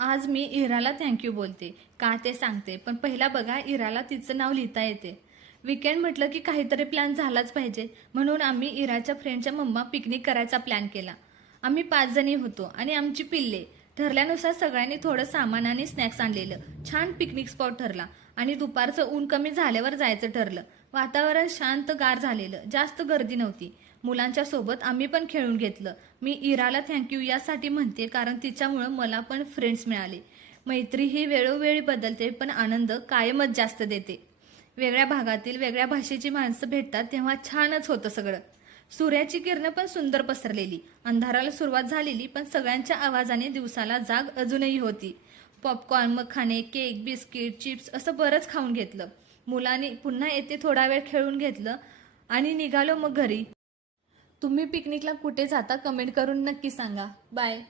आज मी इराला थँक्यू बोलते. का ते सांगते. पण पहिला बघा इराला तिचं नाव लिहिता येते. वीकेंड म्हटलं की काहीतरी प्लॅन झालाच पाहिजे. म्हणून आम्ही इराच्या फ्रेंडच्या मम्मा पिकनिक करायचा प्लॅन केला. आम्ही 5 जणी होतो आणि आमची पिल्ले. ठरल्यानुसार सगळ्यांनी थोडं सामान आणि स्नॅक्स आणलेलं. छान पिकनिक स्पॉट ठरला आणि दुपारचं ऊन कमी झाल्यावर जायचं ठरलं. वातावरण शांत गार झालेलं. जास्त गर्दी नव्हती. मुलांच्या सोबत आम्ही पण खेळून घेतलं. मी इराला थँक्यू यासाठी म्हणते कारण तिच्यामुळं मला पण फ्रेंड्स मिळाले. मैत्री ही वेळोवेळी बदलते पण आनंद कायमच जास्त देते. वेगळ्या भागातील वेगळ्या भाषेची माणसं भेटतात तेव्हा छानच होतं सगळं. सूर्याची किरणं पण सुंदर पसरलेली. अंधाराला सुरुवात झालेली पण सगळ्यांच्या आवाजाने दिवसाला जाग अजूनही होती. पॉपकॉर्न, मखाने, केक, बिस्किट, चिप्स असं बरंच खाऊन घेतलं. मुलांनी पुन्हा येते थोडा वेळ खेळून घेतलं आणि निघालो मग घरी. तुम्ही पिकनिकला कुठे जाता कमेंट करून नक्की सांगा. बाय.